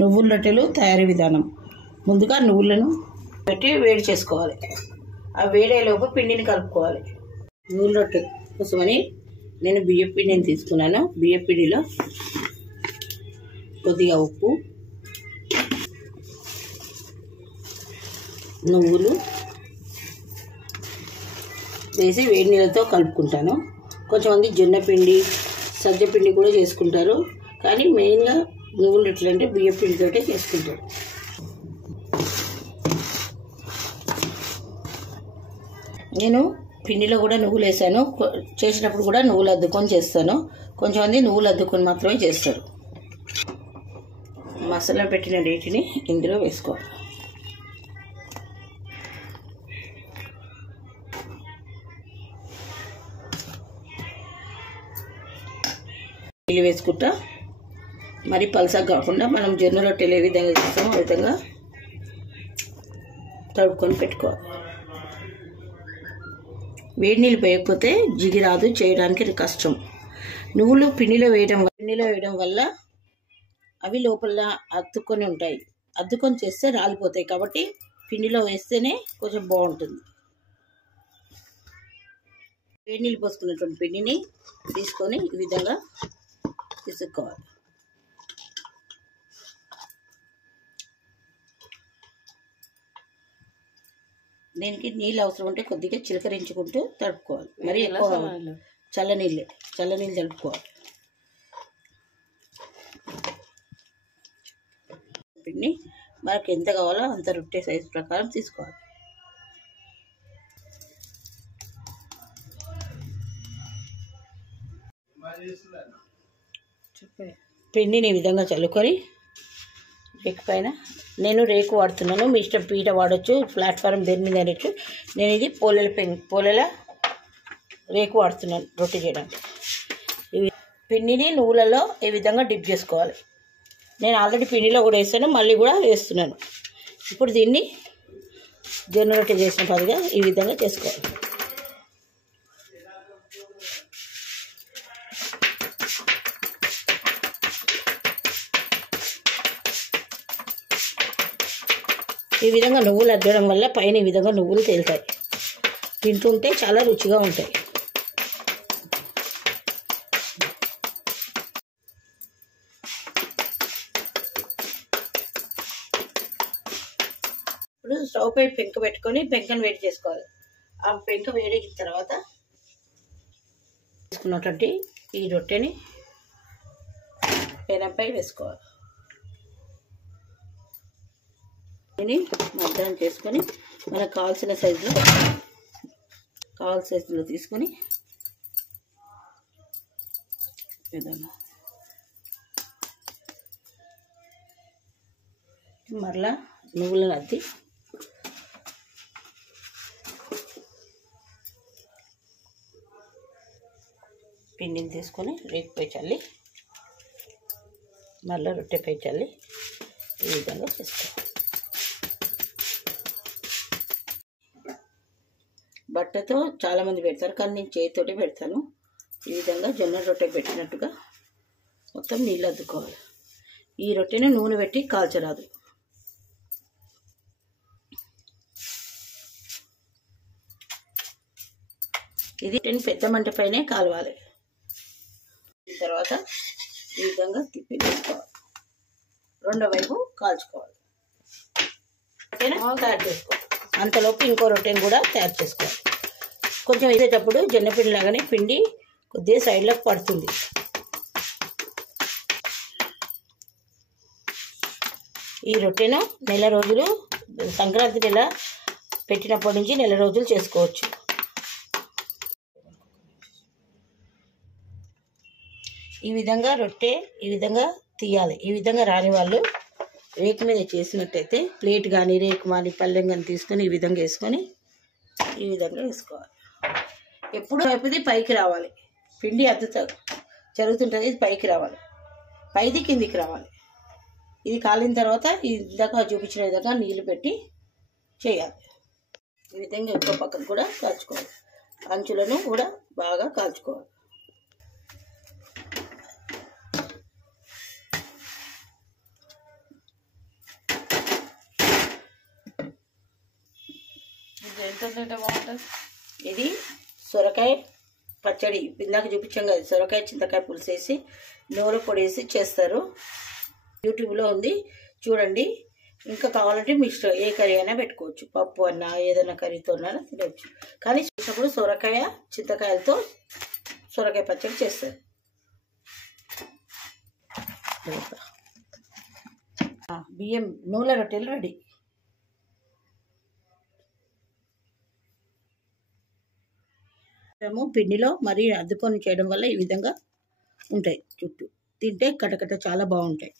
నువ్వుల రొట్టెలు తయారీ విధానం. ముందుగా నువ్వులను పెట్టి వేడి చేసుకోవాలి. ఆ వేడేలోపు పిండిని కలుపుకోవాలి. నువ్వుల రొట్టె కోసమని నేను బియ్యం పిండిని తీసుకున్నాను. బియ్యం పిండిలో కొద్దిగా ఉప్పు, నువ్వులు వేసి వేడి నీళ్ళతో కలుపుకుంటాను. కొంచెంమంది జొన్న పిండి, సజ్జ పిండి కూడా చేసుకుంటారు. కానీ మెయిన్గా నువ్వులు రొట్టెలు అంటే బియ్యం పిండితోటే చేసుకుంటారు. నేను పిండిలో కూడా నువ్వులు వేసాను. చేసినప్పుడు కూడా నువ్వులు అద్దుకొని చేస్తాను. కొంచెంమంది నువ్వులు అద్దుకొని మాత్రమే చేస్తారు. మసాలా పెట్టిన నీటిని ఇందులో వేసుకోవాలి. నీళ్ళు వేసుకుంటా మరి పలసగా కాకుండా మనం జొన్న రొట్టెలు ఏ విధంగా చేస్తామో ఆ విధంగా తడుపుకొని పెట్టుకోవాలి. వేడి నీళ్ళు పోయకపోతే జిగి రాదు, చేయడానికి కష్టం. నువ్వులు పిండిలో వేయడం వల్ల అవి లోపల అతుక్కొని ఉంటాయి. అద్దుకొని చేస్తే రాలిపోతాయి. కాబట్టి పిండిలో వేస్తేనే కొంచెం బాగుంటుంది. వేడి నీళ్ళు పోసుకున్నటువంటి పిండిని తీసుకొని ఈ విధంగా తీసుకోవాలి. దీనికి నీళ్ళు అవసరం ఉంటే కొద్దిగా చిలకరించుకుంటూ తడుపుకోవాలి. మరి ఎక్కువ చల్లనీళ్ళు తడుపుకోవాలి. పిండిని మనకు ఎంత కావాలో అంత రొట్టె సైజు ప్రకారం తీసుకోవాలి. పిండిని ఈ విధంగా చల్లుకొని రేకు పైన, నేను రేకు వాడుతున్నాను. మీ ఇష్టం పీట వాడచ్చు, ప్లాట్ఫారం దేని మీద అనొచ్చు. నేను ఇది పోలేల రేకు వాడుతున్నాను రొట్టె చేయడానికి. ఇవి పిండిని నువ్వులలో ఈ విధంగా డిప్ చేసుకోవాలి. నేను ఆల్రెడీ పిండిలో కూడా వేస్తాను, మళ్ళీ కూడా వేస్తున్నాను. ఇప్పుడు దీన్ని జొన్న రొట్టె చేసిన పదిగా ఈ విధంగా చేసుకోవాలి. ఈ విధంగా నువ్వులు అద్దడం వల్ల పైన ఈ విధంగా నువ్వులు తేలుతాయి. తింటుంటే చాలా రుచిగా ఉంటాయి. ఇప్పుడు స్టవ్ పై పెంక పెట్టుకొని పెంకను వేడి చేసుకోవాలి. ఆ పెంక వేడిన తర్వాత తీసుకున్నటువంటి ఈ రొట్టెని పెనంపై వేసుకోవాలి. దీన్ని మధ్యాహ్నం చేసుకొని మనకు కావాల్సిన సైజులో తీసుకొని విధంగా మరలా నువ్వులను అద్ది పిండిని తీసుకొని రేకుపై చల్లి మరలా రొట్టెపై చల్లి ఈ విధంగా చేసుకోవాలి. బట్టతో చాలామంది పెడతారు, కానీ నేను చేతితోటే పెడతాను. ఈ విధంగా జొన్న రొట్టె పెట్టినట్టుగా మొత్తం నీళ్ళు అద్దుకోవాలి. ఈ రొట్టెని నూనె పెట్టి కాల్చరాదు. ఇది పెద్ద మంట పైనే కాలవాలి. తర్వాత ఈ విధంగా తిప్పి వేసుకోవాలి. రెండో వైపు కాల్చుకోవాలి. తయారు చేసుకోవాలి. అంతలోపు ఇంకో రొట్టెని కూడా తయారు చేసుకోవాలి. కొంచెం వేసేటప్పుడు జొన్నపిండి లాగానే పిండి కొద్దిగా సైడ్లోకి పడుతుంది. ఈ రొట్టెను నెల రోజులు, సంక్రాంతి నెల పెట్టినప్పటి నుంచి నెల రోజులు చేసుకోవచ్చు. ఈ విధంగా రొట్టె ఈ విధంగా తీయాలి. ఈ విధంగా రాని వాళ్ళు రేకు మీద చేసినట్టయితే ప్లేట్ కానీ రేకు కానీ పళ్ళెం కానీ తీసుకొని ఈ విధంగా వేసుకొని ఈ విధంగా వేసుకోవాలి. ఎప్పుడు వైపుది పైకి రావాలి. పిండి అద్దుతా జరుగుతుంటుంది, ఇది పైకి రావాలి, పైది కిందికి రావాలి. ఇది కాలిన తర్వాత ఇందాక చూపించిన విధంగా నీళ్ళు పెట్టి చేయాలి. ఈ విధంగా ఇంకో పక్కన కూడా కాల్చుకోవాలి. అంచులను కూడా బాగా కాల్చుకోవాలి. ఇది ఎంత తింటే బాగుంటుంది? ఇది సొరకాయ పచ్చడి, ఇందాక చూపించాం కదా, సొరకాయ చింతకాయ పులుసు వేసి నూనె పొడి వేసి చేస్తారు. యూట్యూబ్లో ఉంది చూడండి. ఇంకా కావాలంటే మిక్స్డ్ ఏ కర్రీ అయినా పెట్టుకోవచ్చు, పప్పు అన్నా ఏదైనా కర్రీతో తినవచ్చు. కానీ చేసినప్పుడు సొరకాయ చింతకాయలతో సొరకాయ పచ్చడి చేస్తారు. బియ్యం నూనె రొట్టెలు రెడీ. మేము పిండిలో మరీ అద్దుకొని చేయడం వల్ల ఈ విధంగా ఉంటాయి. చుట్టూ తింటే కటకట చాలా బాగుంటాయి.